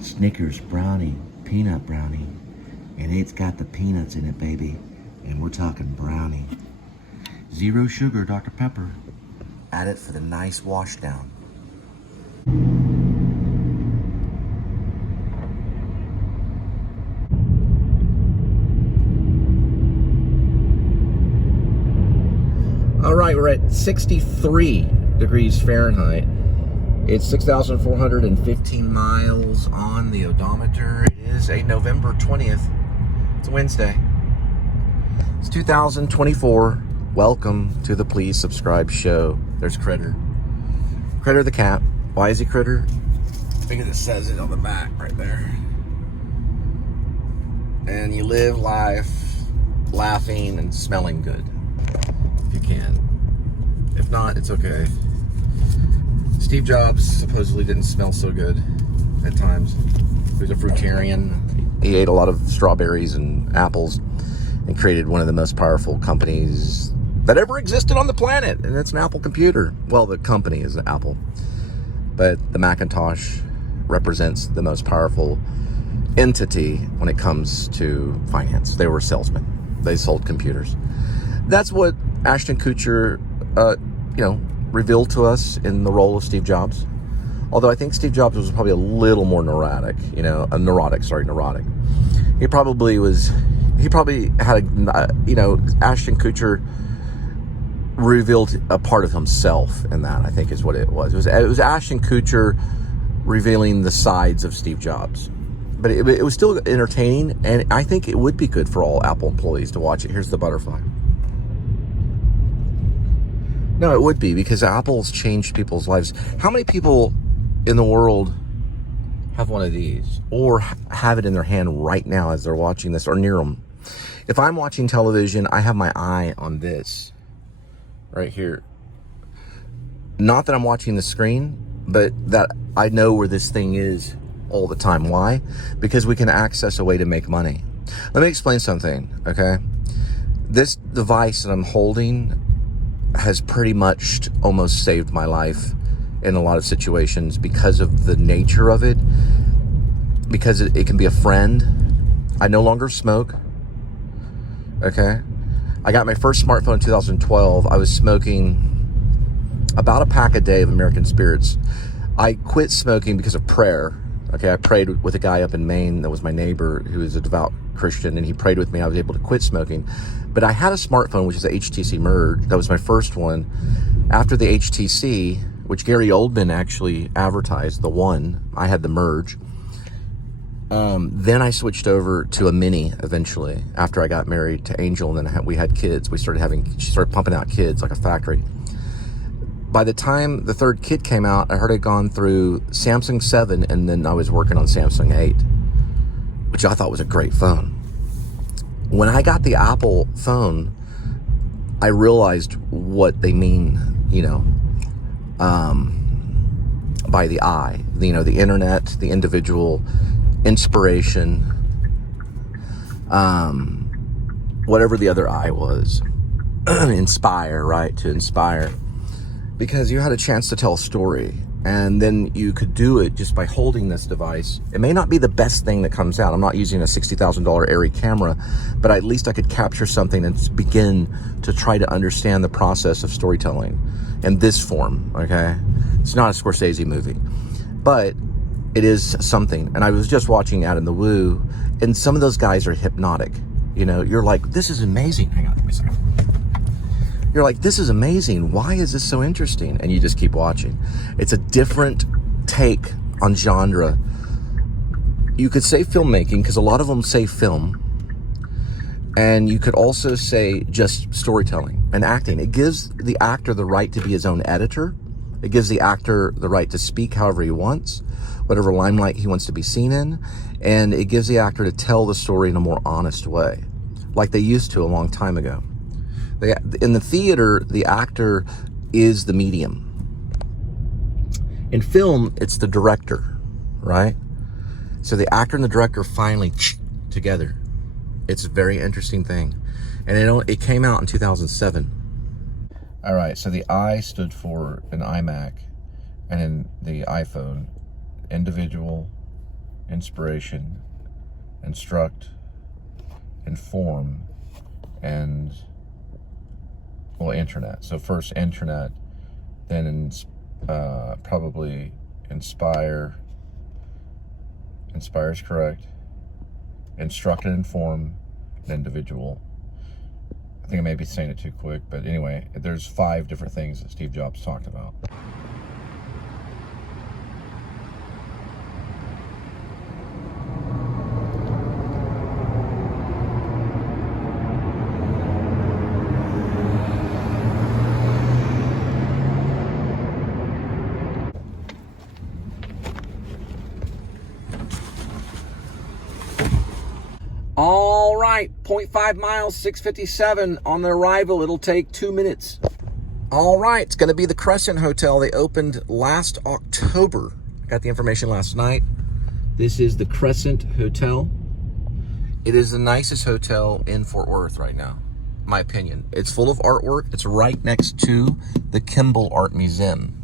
Snickers brownie, peanut brownie. And it's got the peanuts in it, baby. And we're talking brownie. Zero sugar Dr. Pepper. Add it for the nice wash down. All right, we're at 63 degrees Fahrenheit. It's 6,415 miles on the odometer. It is a November 20th. It's a Wednesday. It's 2024. Welcome to the Please Subscribe show. There's Critter. Critter the cat. Why is he Critter? Because it says it on the back right there. And you live life laughing and smelling good. If you can. If not, it's okay. Steve Jobs supposedly didn't smell so good at times. He was a fruitarian. He ate a lot of strawberries and apples and created one of the most powerful companies that ever existed on the planet. And it's an Apple computer. Well, the company is Apple. But the Macintosh represents the most powerful entity when it comes to finance. They were salesmen. They sold computers. That's what Ashton Kutcher, revealed to us in the role of Steve Jobs. Although I think Steve Jobs was probably a little more neurotic. Neurotic. He probably had Ashton Kutcher revealed a part of himself in that, I think is what it was. It was Ashton Kutcher revealing the sides of Steve Jobs. But it was still entertaining, and I think it would be good for all Apple employees to watch it. Here's the butterfly. No, it would be, because Apple's changed people's lives. How many people in the world have one of these or have it in their hand right now as they're watching this or near them? If I'm watching television, I have my eye on this right here. Not that I'm watching the screen, but that I know where this thing is all the time. Why? Because we can access a way to make money. Let me explain something, okay? This device that I'm holding has pretty much almost saved my life in a lot of situations because of the nature of it, because it can be a friend. I no longer smoke, okay? I got my first smartphone in 2012. I was smoking about a pack a day of American Spirits. I quit smoking because of prayer, okay? I prayed with a guy up in Maine that was my neighbor who is a devout Christian, and he prayed with me. I was able to quit smoking. But I had a smartphone, which is the HTC Merge. That was my first one. After the HTC, which Gary Oldman actually advertised, the one, I had the Merge. Then I switched over to a Mini eventually after I got married to Angel, and then we had kids. She started pumping out kids like a factory. By the time the third kid came out, I heard I'd gone through Samsung 7, and then I was working on Samsung 8, which I thought was a great phone. When I got the Apple phone, I realized what they mean, by the I, the internet, the individual, inspiration, whatever the other I was, inspire, right? To inspire, because you had a chance to tell a story, and then you could do it just by holding this device. It may not be the best thing that comes out. I'm not using a $60,000 Arri camera, but at least I could capture something and begin to try to understand the process of storytelling in this form, okay? It's not a Scorsese movie, but it is something. And I was just watching Out in the Woo, and some of those guys are hypnotic. You're like, this is amazing. Hang on, let me see. You're like, this is amazing. Why is this so interesting? And you just keep watching. It's a different take on genre. You could say filmmaking, because a lot of them say film. And you could also say just storytelling and acting. It gives the actor the right to be his own editor. It gives the actor the right to speak however he wants, whatever limelight he wants to be seen in. And it gives the actor to tell the story in a more honest way, like they used to a long time ago. In the theater, the actor is the medium. In film, it's the director, right? So the actor and the director finally together. It's a very interesting thing. And it came out in 2007. All right, so the I stood for an iMac, and in the iPhone, individual, inspiration, instruct, inform, and, well, internet. So first internet, then probably inspire. Inspire is correct. Instruct and inform an individual. I think I may be saying it too quick, but anyway, there's 5 different things that Steve Jobs talked about. All right, 0.5 miles, 6:57 on the arrival. It'll take 2 minutes. All right, it's going to be the Crescent Hotel. They opened last October. Got the information last night. This is the Crescent Hotel. It is the nicest hotel in Fort Worth right now, in my opinion. It's full of artwork. It's right next to the Kimball Art Museum.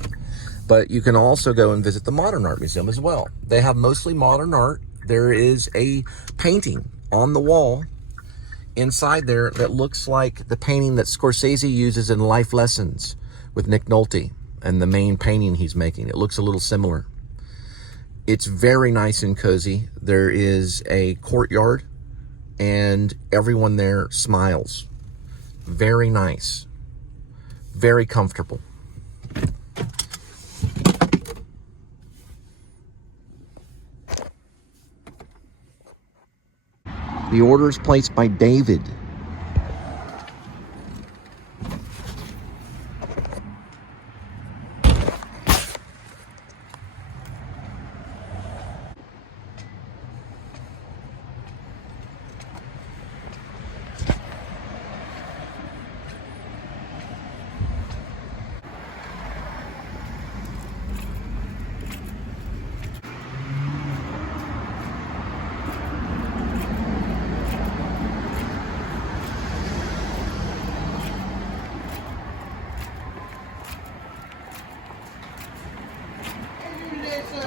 But you can also go and visit the Modern Art Museum as well. They have mostly modern art. There is a painting on the wall inside there that looks like the painting that Scorsese uses in Life Lessons with Nick Nolte and the main painting he's making. It looks a little similar. It's very nice and cozy. There is a courtyard and everyone there smiles. Very nice. Very comfortable. The order is placed by David.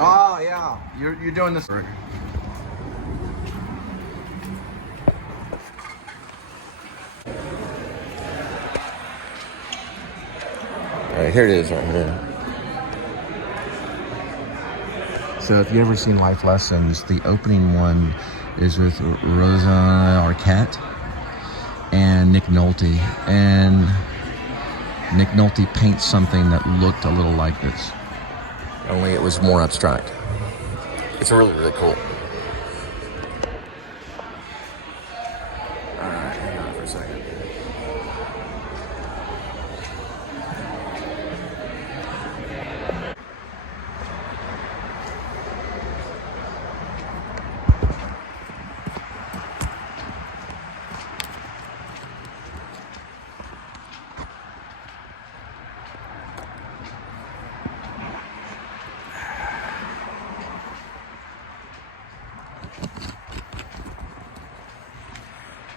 Oh, yeah. You're doing this. All right, here it is right here. So if you've ever seen Life Lessons, the opening one is with Rosanna Arquette and Nick Nolte. And Nick Nolte paints something that looked a little like this. Only it was more abstract. It's really, really cool. All right, hang on for a second.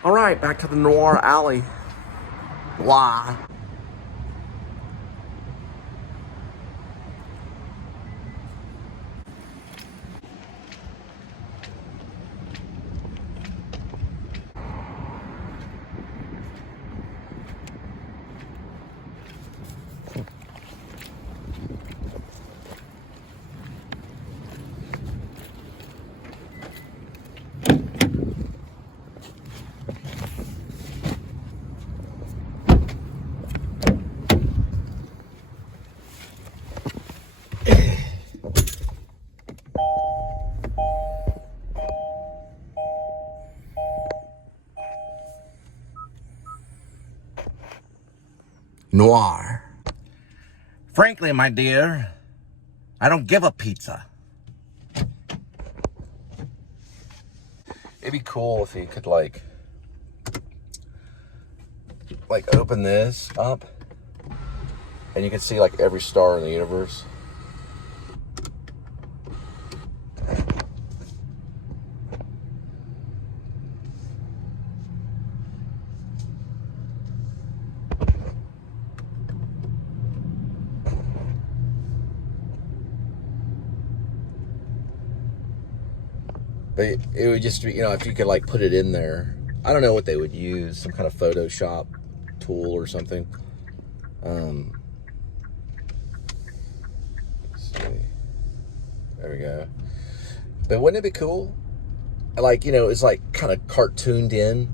All right, back to the Noir Alley. Wow. Noir. Frankly, my dear, I don't give a pizza. It'd be cool if you could like open this up and you could see like every star in the universe. But it would just be, if you could like put it in there. I don't know what they would use, some kind of Photoshop tool or something. Let's see. There we go. But wouldn't it be cool? Like, it's like kind of cartooned in,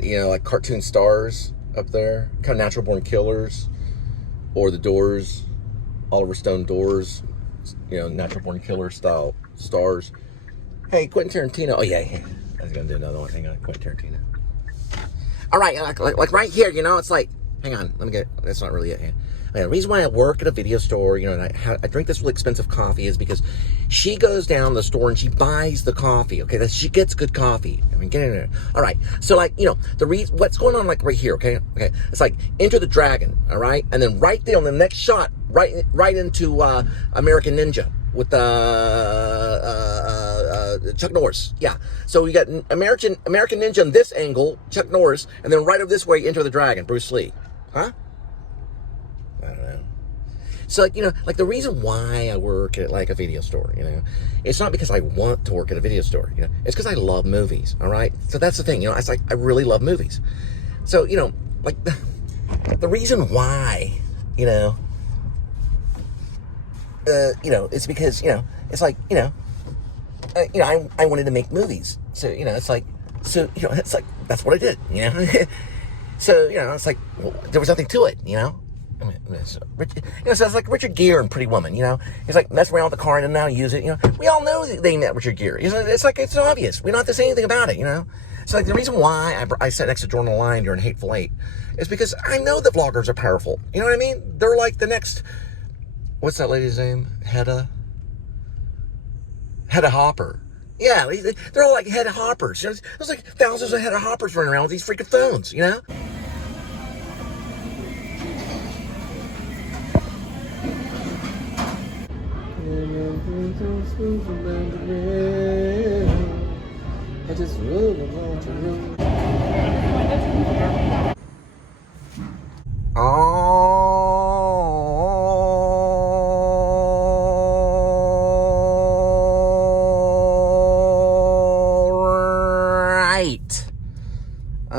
like cartoon stars up there, kind of Natural Born Killers, or the Doors, Oliver Stone Doors, Natural Born Killer style stars. Hey, Quentin Tarantino. Oh, yeah. I was going to do another one. Hang on, Quentin Tarantino. All right, like right here, it's like, hang on, let me get, that's not really it. The reason why I work at a video store, and I drink this really expensive coffee is because she goes down the store and she buys the coffee, okay? She gets good coffee. I mean, get in there. All right, so like, the reason, what's going on like right here, okay? It's like Enter the Dragon, all right? And then right there on the next shot, right into American Ninja with Chuck Norris. Yeah. So we got American Ninja on this angle, Chuck Norris, and then right over this way, Enter the Dragon, Bruce Lee. Huh? I don't know. So like the reason why I work at like a video store, it's not because I want to work at a video store, it's because I love movies. All right. So that's the thing, it's like I really love movies. So like the reason why, it's because it's like I wanted to make movies, so it's like it's like that's what I did, so it's like there was nothing to it, so it's like Richard Gere and Pretty Woman, he's like messing around with the car and now use it, we all know they met Richard Gere, it's like it's obvious, we don't have to say anything about it, So like the reason why I sat next to Jordan Line during Hateful Eight is because I know that vloggers are powerful, you know what I mean? They're like the next, what's that lady's name? Hedda Hopper. Yeah, they're all like Hedda Hoppers. There's like thousands of Hedda Hoppers running around with these freaking phones, I just really want to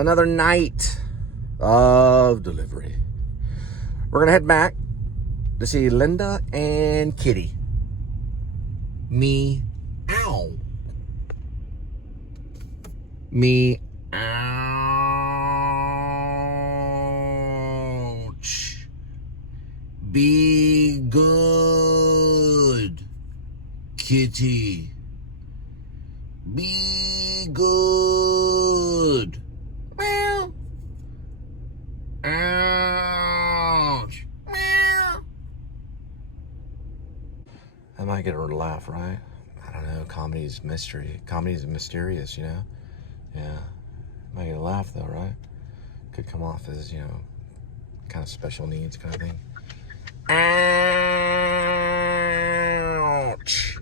another night of delivery. We're gonna head back to see Linda and Kitty. Me, ow. Me, ouch. Be good, Kitty. Be good. Meow. Ouch. Meow. I might get her to laugh, right? I don't know. Comedy's mystery. Comedy's mysterious, Yeah. Might get a laugh though, right? Could come off as, kind of special needs kind of thing. Ouch.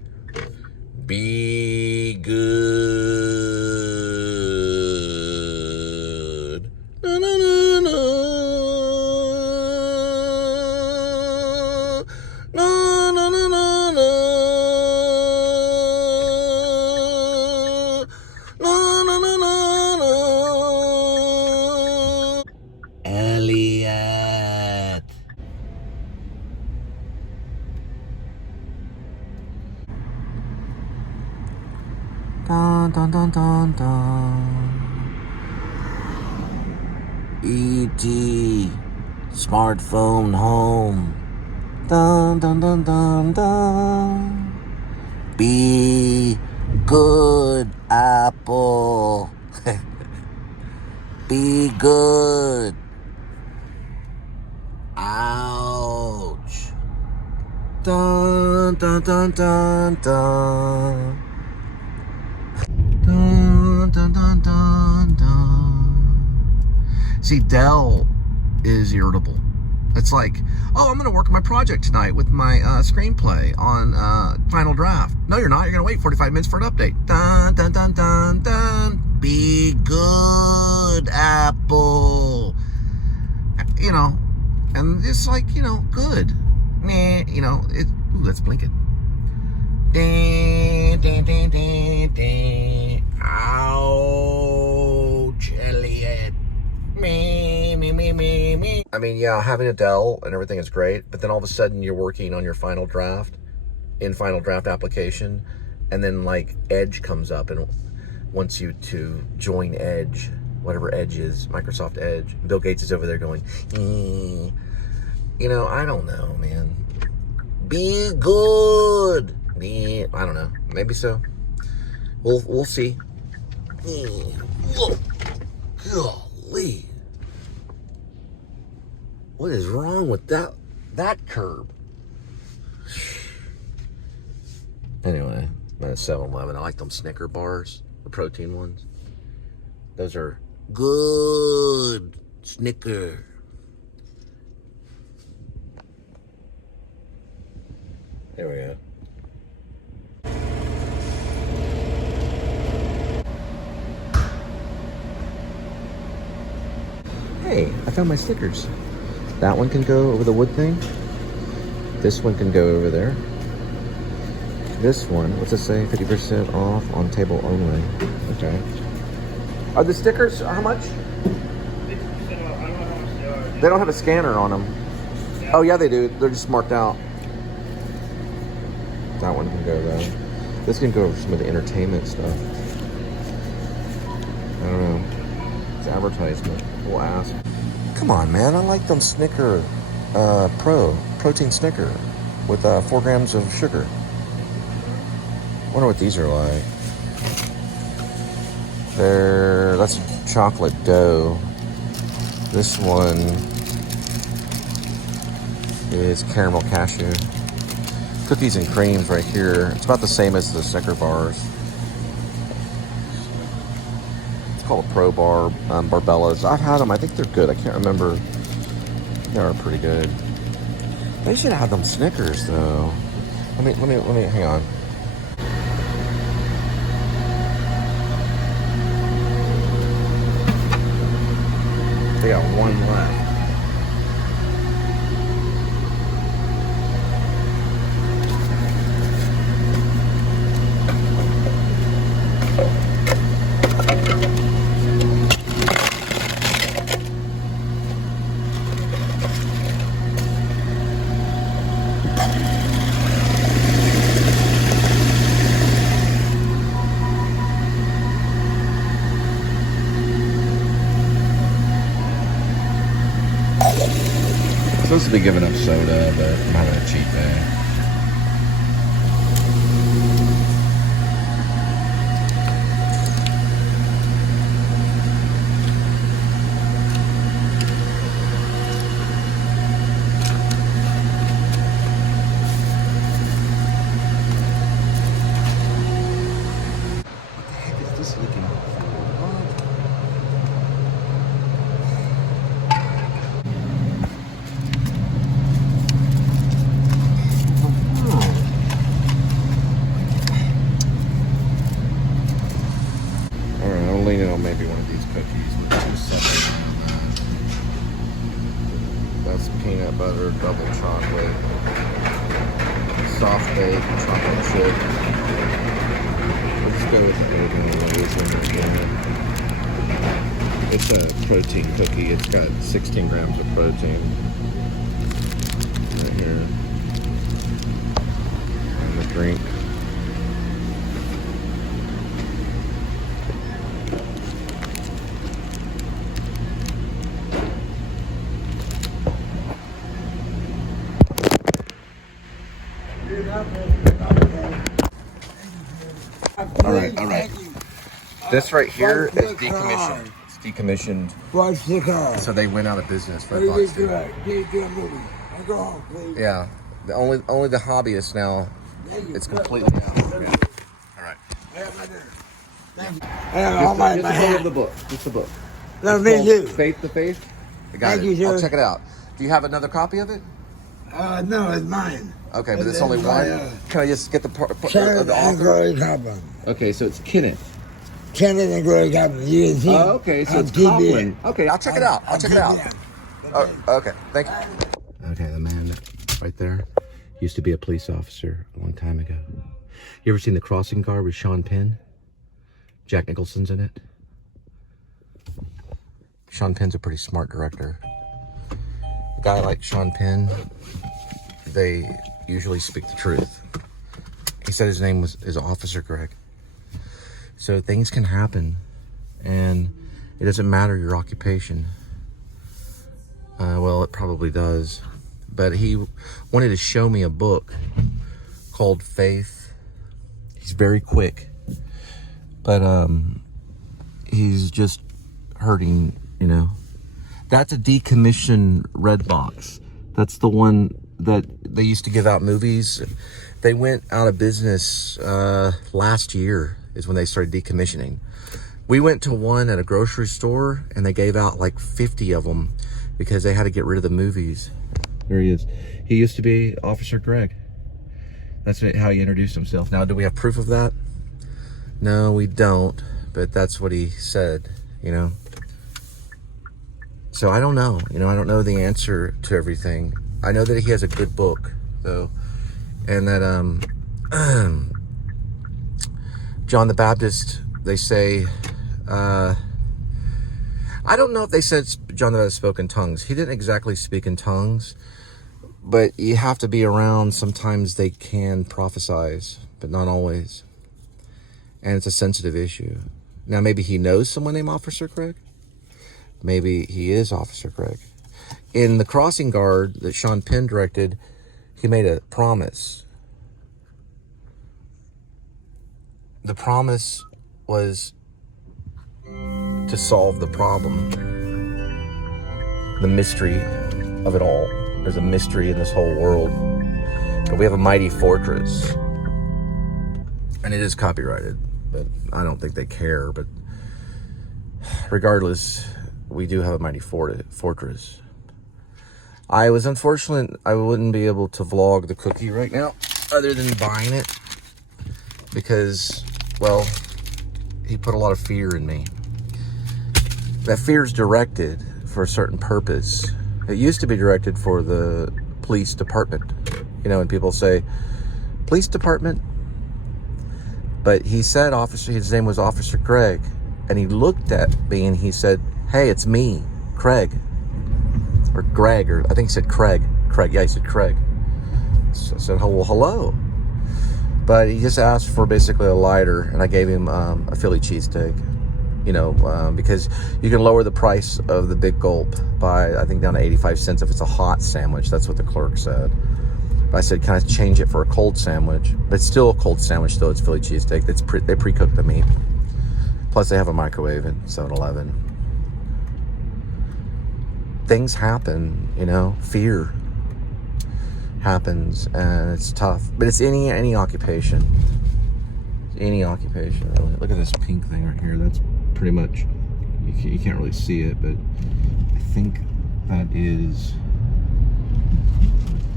Be good. Na, na, na, na. Na, na, na, na, na. Na, na, na, na, na. Elliot. Dun, dun, dun, dun, dun. E.T. Smartphone home. Dun, dun, dun, dun, dun. Be good, Apple. Be good. Ouch. Dun, dun, dun, dun, dun. Dun, dun, dun, dun, dun. See, Dell is irritable. It's like, oh, I'm going to work on my project tonight with my screenplay on final draft. No, you're not. You're going to wait 45 minutes for an update. Dun, dun, dun, dun, dun. Be good, Apple. And it's like, good. Nah, ooh, let's blink it. Dun, dun, dun, dun, dun. I mean, yeah, having a Dell and everything is great, but then all of a sudden you're working on your final draft, in final draft application, and then like Edge comes up and wants you to join Edge, whatever Edge is, Microsoft Edge. Bill Gates is over there going, you know, I don't know, man. Be good. I don't know. Maybe so. We'll see. Golly. What is wrong with that curb? Anyway, I'm at 7-Eleven. I like them Snicker bars, the protein ones. Those are good. Snicker. There we go. Hey, I found my stickers. That one can go over the wood thing. This one can go over there. This one, what's it say? 50% off on table only. Okay. Are the stickers, how much? 50% off. I don't know how much they are. They don't have a scanner on them. Yeah. Oh yeah, they do. They're just marked out. That one can go though. This can go over some of the entertainment stuff. I don't know. It's advertisement. We'll ask. Come on, man. I like them Snicker protein Snicker with 4 grams of sugar. Wonder what these are like. That's chocolate dough. This one is caramel cashew. Cookies and creams right here. It's about the same as the Snicker bars. It's called a Pro Bar, Barbellas. I've had them. I think they're good. I can't remember. They are pretty good. They should have them Snickers though. Let me hang on. They got one left. Supposed to be giving up soda, but I'm having a cheat day. What the heck is this leaking? Maybe one of these cookies with 270 on that. That's peanut butter, double chocolate, soft bake, chocolate chip. Let's go with the original. It's a protein cookie. It's got 16 grams of protein right here. And the drink. All right. This right here is decommissioned. It's decommissioned. Watch the car. So they went out of business for Get Fox. to a movie. And go home, please. Yeah. Only the hobbyists now. It's completely out. Yeah. All right. I have my dinner. Thank you. I have all my Just the book. Just the book. No, me too. Faith to Faith. I got Thank it. you, sir. I'll check it out. Do you have another copy of it? No, it's mine. Okay, but it's only one. Can I just get the part of Kenneth the and author? Glory Copeland. Okay, so it's Kenneth. Kenneth and Glory Copeland. You can see Okay, so on it's TV. Copeland. Okay, I'll check it out. I'll check it out. TV. Oh, okay, thank you. Okay, the man right there used to be a police officer a long time ago. You ever seen The Crossing Guard with Sean Penn? Jack Nicholson's in it. Sean Penn's a pretty smart director. a guy like Sean Penn, they usually speak the truth. He said his name is Officer Greg. So things can happen, and it doesn't matter your occupation. Well, it probably does. But he wanted to show me a book called Faith. He's very quick, but he's just hurting, you know. That's a decommissioned red box. That's the one that they used to give out movies. They went out of business last year is when they started decommissioning. We went to one at a grocery store and they gave out like 50 of them because they had to get rid of the movies. There he is. He used to be Officer Greg. That's how he introduced himself. Now, do we have proof of that? No, we don't, but that's what he said, you know. So I don't know, you know, I don't know the answer to everything. I know that he has a good book, though, and that John the Baptist, they say, I don't know if they said John the Baptist spoke in tongues. He didn't exactly speak in tongues, but you have to be around. Sometimes they can prophesize, but not always. And it's a sensitive issue. Now, maybe he knows someone named Officer Craig. Maybe he is Officer Craig. In the crossing guard that Sean Penn directed, he made a promise. The promise was to solve the problem. The mystery of it all. There's a mystery in this whole world. But we have a mighty fortress. And it is copyrighted. But I don't think they care. But regardless, we do have a mighty fortress. I was unfortunate I wouldn't be able to vlog the cookie right now, other than buying it, because, well, he put a lot of fear in me. That fear is directed for a certain purpose. It used to be directed for the police department, you know, and people say, police department. But he said his name was Officer Craig, and he looked at me and he said, hey, it's me, Craig. Or Greg, or I think he said Craig. Craig, yeah, he said Craig. So I said, oh, well, hello. But he just asked for basically a lighter, and I gave him a Philly cheesesteak. You know, because you can lower the price of the Big Gulp by, I think, down to 85 cents if it's a hot sandwich. That's what the clerk said. But I said, can I change it for a cold sandwich? But it's still a cold sandwich, though. It's Philly cheesesteak. They pre-cook the meat. Plus, they have a microwave at 7-Eleven. Things happen, you know, fear happens, and it's tough. But it's any occupation. Any occupation, really. Look at this pink thing right here. That's pretty much, you can't really see it, but I think that is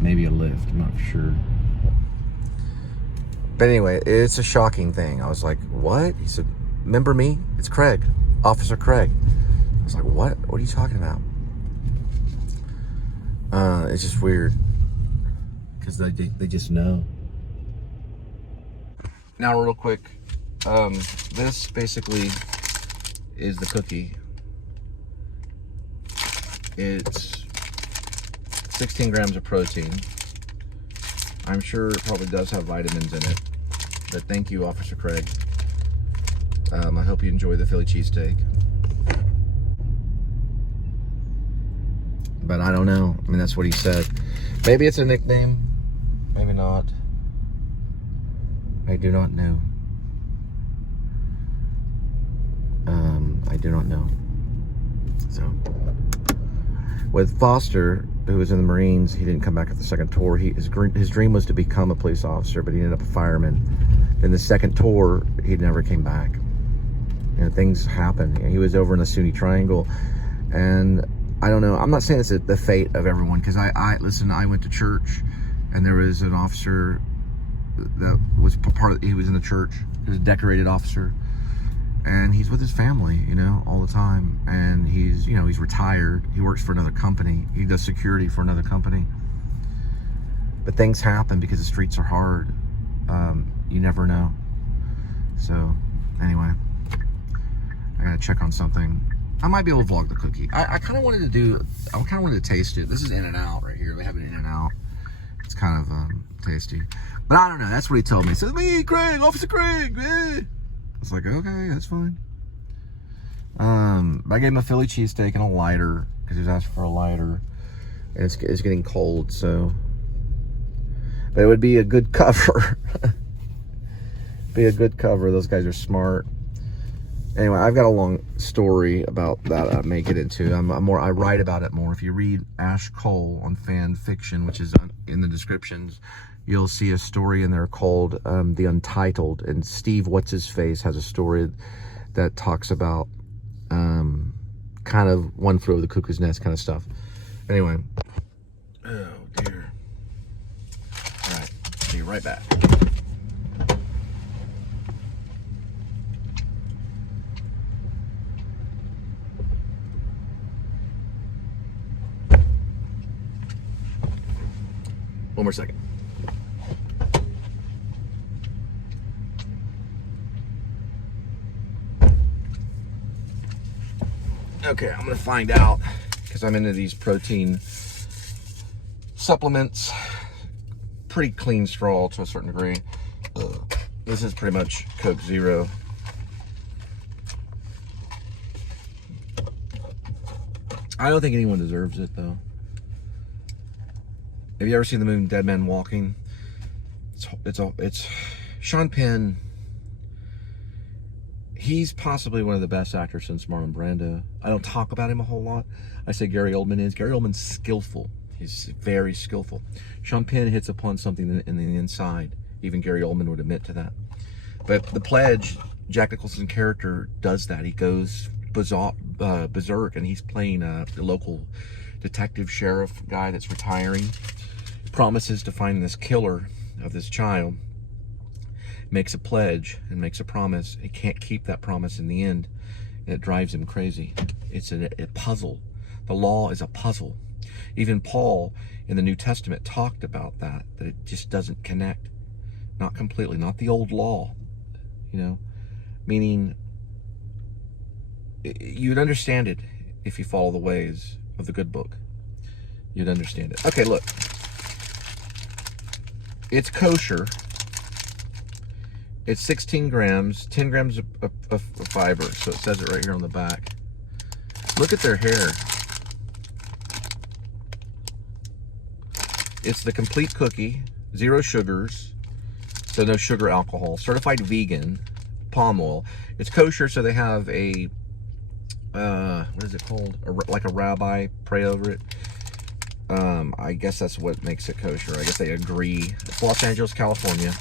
maybe a lift. I'm not sure. But anyway, it's a shocking thing. I was like, what? He said, remember me? It's Craig, Officer Craig. I was like, what? What are you talking about? It's just weird, because they just know. Now, real quick, this basically is the cookie. It's 16 grams of protein. I'm sure it probably does have vitamins in it. But thank you, Officer Craig. I hope you enjoy the Philly cheesesteak. But I don't know. I mean, that's what he said. Maybe it's a nickname. Maybe not. I do not know. I do not know. So, with Foster, who was in the Marines, he didn't come back at the second tour. His dream was to become a police officer, but he ended up a fireman. Then the second tour, he never came back. You know, things happen. He was over in the Sunni Triangle, and I don't know. I'm not saying it's the fate of everyone, because listen, I went to church, and there was an officer that was he was in the church. He was a decorated officer, and he's with his family, you know, all the time. And he's, you know, he's retired. He works for another company. He does security for another company. But things happen because the streets are hard. You never know. So, anyway, I gotta check on something. I might be able to vlog the cookie. I kind of wanted to taste it. This is In-N-Out right here. They have an In-N-Out. It's kind of tasty. But I don't know. That's what he told me. He says, me, Craig, Officer Craig. I was like, okay, that's fine. I gave him a Philly cheesesteak and a lighter because he was asking for a lighter. And it's getting cold, so. But it would be a good cover. Be a good cover. Those guys are smart. Anyway, I've got a long story about that I may get into. I write about it more. If you read Ash Cole on fan fiction, which is in the descriptions, you'll see a story in there called The Untitled. And Steve What's-His-Face has a story that talks about kind of One Flew Over the Cuckoo's Nest kind of stuff. Anyway. Oh, dear. All right. See you right back. One more second. Okay, I'm gonna find out because I'm into these protein supplements. Pretty clean straw to a certain degree. This is pretty much Coke Zero. I don't think anyone deserves it though. Have you ever seen the movie Dead Man Walking? It's Sean Penn. He's possibly one of the best actors since Marlon Brando. I don't talk about him a whole lot. I say Gary Oldman is. Gary Oldman's skillful. He's very skillful. Sean Penn hits upon something in the inside. Even Gary Oldman would admit to that. But The Pledge, Jack Nicholson's character does that. He goes berserk, and he's playing the local detective sheriff guy that's retiring. Promises to find this killer of this child, makes a pledge and makes a promise. He can't keep that promise in the end, and it drives him crazy. It's a puzzle. The law is a puzzle. Even Paul in the New Testament talked about that it just doesn't connect. Not completely, not the old law, you know, meaning you'd understand it if you follow the ways of the good book. You'd understand it. Okay, look. It's kosher. It's 16 grams, 10 grams of fiber. So it says it right here on the back. Look at their hair. It's the complete cookie, 0 sugars, so no sugar alcohol, certified vegan, palm oil. It's kosher, so they have a, what is it called? Like a rabbi pray over it. I guess that's what makes it kosher. I guess they agree. It's Los Angeles, California.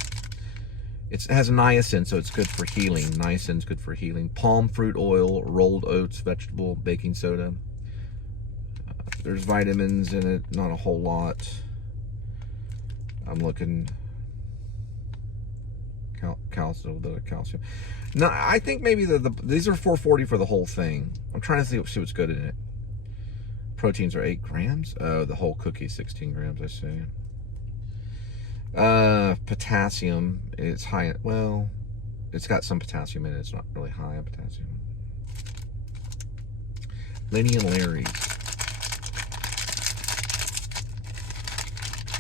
It has niacin, so it's good for healing. Niacin's good for healing. Palm fruit oil, rolled oats, vegetable, baking soda. There's vitamins in it, not a whole lot. I'm looking. Calcium, a little bit of calcium. No, I think maybe these are $4.40 for the whole thing. I'm trying to see what's good in it. Proteins are 8 grams. Oh, the whole cookie 16 grams, I see. Potassium, it's high. Well, it's got some potassium in it. It's not really high on potassium. Lenny and Larry's.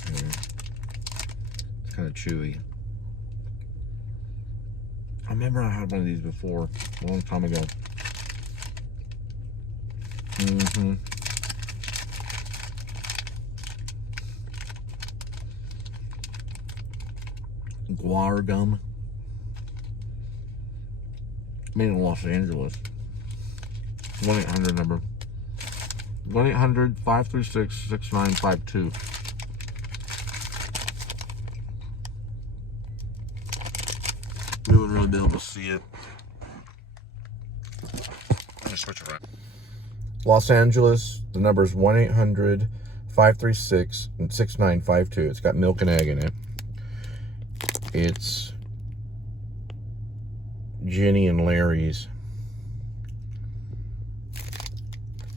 Okay. It's kind of chewy. I remember I had one of these before, a long time ago. Guar gum. Made in Los Angeles. 1-800 number. 1-800-536-6952. You wouldn't really be able to see it. I'm gonna switch around. Los Angeles, the number is 1-800-536-6952. It's got milk and egg in it. It's Jenny and Larry's.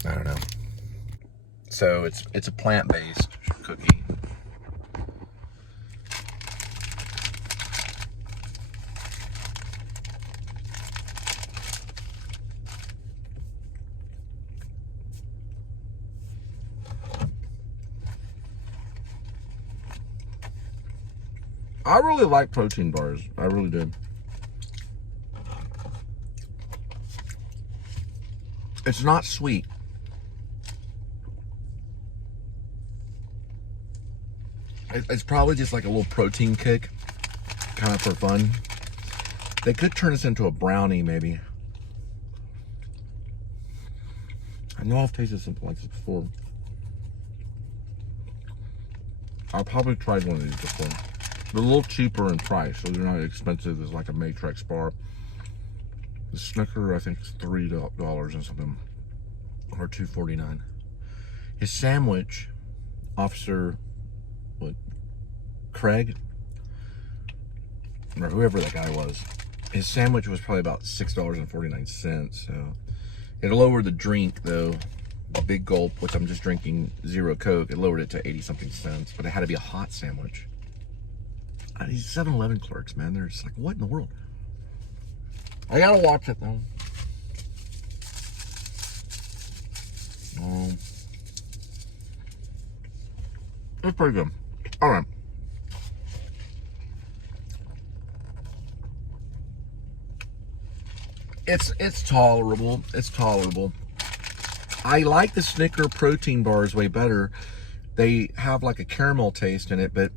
I don't know. So it's a plant-based cookie. I really like protein bars. I really do. It's not sweet. It's probably just like a little protein kick, kind of for fun. They could turn this into a brownie, maybe. I know I've tasted something like this before. I've probably tried one of these before. They're a little cheaper in price, so they're not as expensive as like a Matrix bar. The Snicker, I think, is $3 and something, or $2.49. His sandwich, Officer, what, Craig, or whoever that guy was, his sandwich was probably about $6.49. So it lowered the drink though. The big gulp, which I'm just drinking zero Coke, it lowered it to 80-something cents, but it had to be a hot sandwich. These 7-Eleven clerks, man, they're just like, what in the world? I gotta watch it though. It's pretty good. All right. It's tolerable. It's tolerable. I like the Snicker protein bars way better. They have like a caramel taste in it, but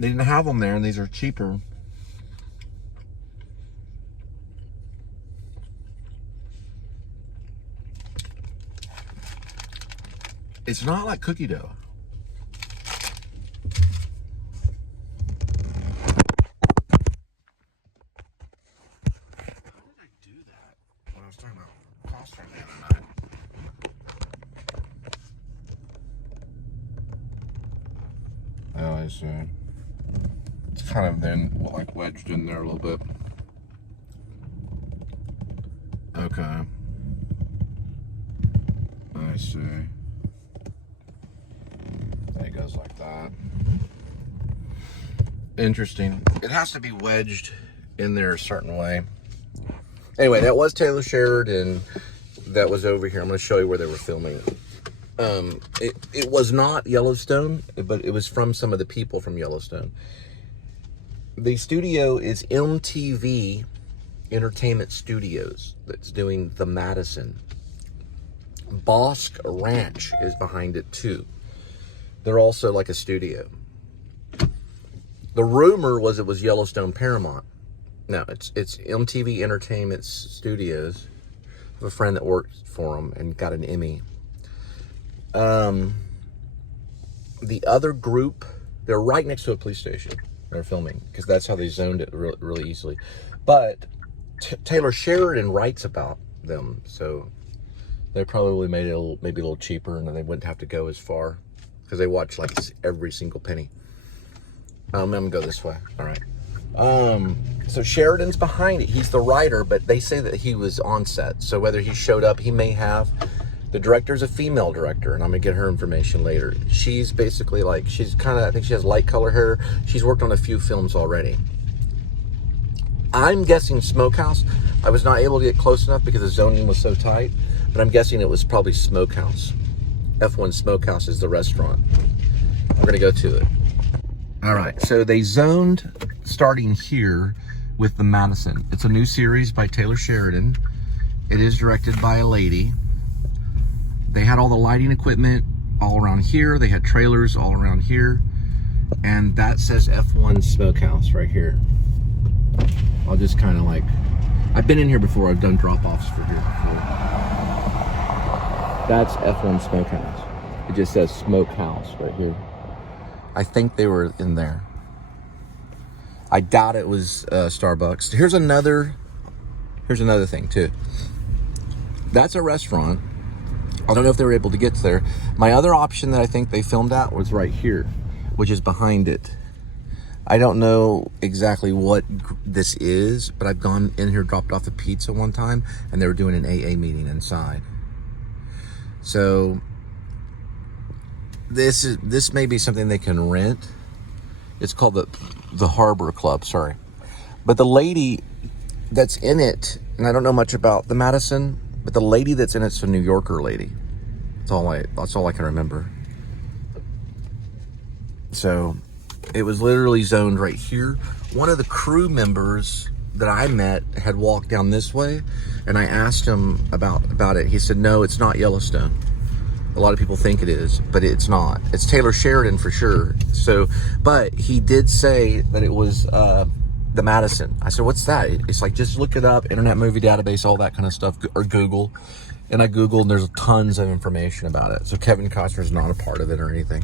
they didn't have them there, and these are cheaper. It's not like cookie dough. How did I do that when I was talking about cost right the other night? Oh, I see. It's kind of then like wedged in there a little bit. Okay. I see. It goes like that. Interesting. It has to be wedged in there a certain way. Anyway, that was Taylor Sheridan. That was over here. I'm going to show you where they were filming. It was not Yellowstone, but it was from some of the people from Yellowstone. The studio is MTV Entertainment Studios that's doing the Madison. Bosque Ranch is behind it too. They're also like a studio. The rumor was it was Yellowstone Paramount. No, it's MTV Entertainment Studios. I have a friend that worked for them and got an Emmy. The other group, they're right next to a police station. They're filming because that's how they zoned it really easily. But Taylor Sheridan writes about them, so they probably made it maybe a little cheaper, and then they wouldn't have to go as far because they watch like every single penny. I'm gonna go this way. All right. So Sheridan's behind it. He's the writer, but they say that he was on set. So whether he showed up, he may have. The director's a female director, and I'm gonna get her information later. She's basically like, she's kind of, I think she has light color hair. She's worked on a few films already. I'm guessing Smokehouse. I was not able to get close enough because the zoning was so tight, but I'm guessing it was probably Smokehouse. F1 Smokehouse is the restaurant. We're gonna go to it. All right, so they zoned starting here with the Madison. It's a new series by Taylor Sheridan. It is directed by a lady. They had all the lighting equipment all around here. They had trailers all around here. And that says F1 Smokehouse right here. I'll just kind of like, I've been in here before. I've done drop-offs for here before. That's F1 Smokehouse. It just says Smokehouse right here. I think they were in there. I doubt it was Starbucks. Here's another thing too. That's a restaurant. I don't know if they were able to get there. My other option that I think they filmed at was right here, which is behind it. I don't know exactly what this is, but I've gone in here, dropped off a pizza one time, and they were doing an AA meeting inside. So this may be something they can rent. It's called the Harbor Club, sorry. But the lady that's in it, and I don't know much about the Madison, but the lady that's in it's a New Yorker lady. That's all I can remember. So It was literally zoned right here. One of the crew members that I met had walked down this way, and I asked him about it. He said, no, it's not Yellowstone. A lot of people think it is, but it's not. It's Taylor Sheridan for sure. So, but he did say that it was the Madison. I said, what's that? It's like, just look it up, Internet Movie Database, all that kind of stuff, or Google. And I Googled, and there's tons of information about it. So Kevin Costner's not a part of it or anything.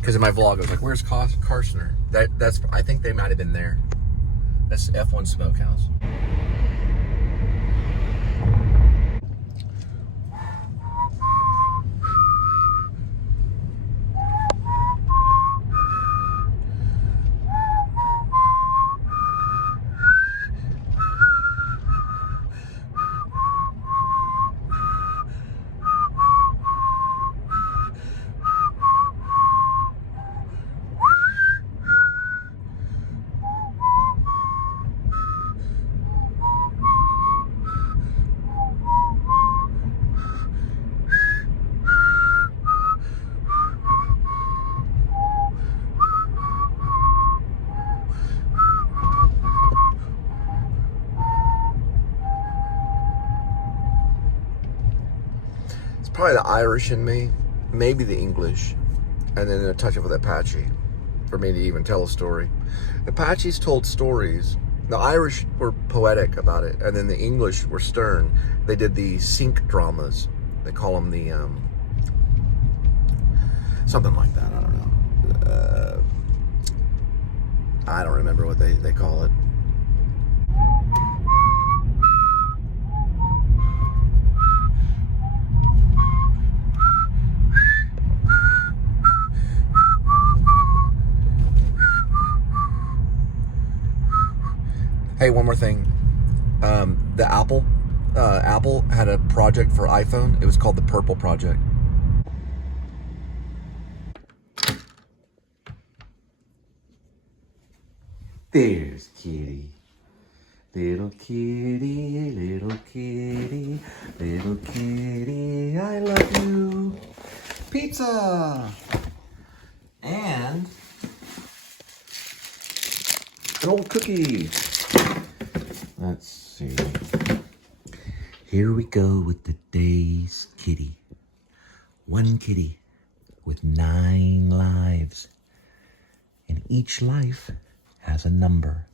Because in my vlog, I was like, where's Costner? That's I think they might have been there. That's F1 Smokehouse. Probably the Irish in me, maybe the English, and then a touch of the Apache for me to even tell a story. The Apaches told stories. The Irish were poetic about it, and then the English were stern. They did the sync dramas. They call them the, something like that, I don't know. I don't remember what they call it. Hey, one more thing. The Apple had a project for iPhone. It was called the Purple Project. There's Kitty. Little kitty, little kitty, little kitty, I love you. Pizza! And an old cookie. Let's see. Here we go with the day's kitty. One kitty with 9 lives. And each life has a number.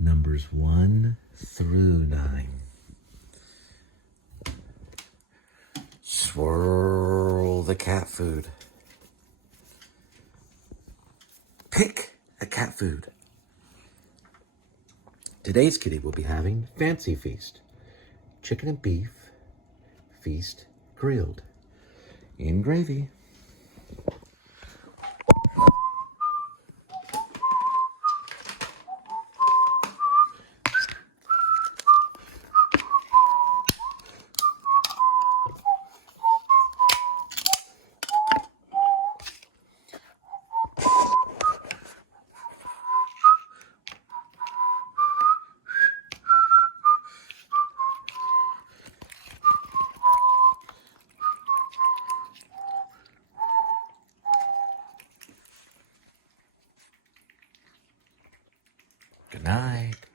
Numbers 1 through 9. Swirl the cat food. Pick a cat food. Today's kitty will be having Fancy Feast. Chicken and beef, feast grilled in gravy. Good night.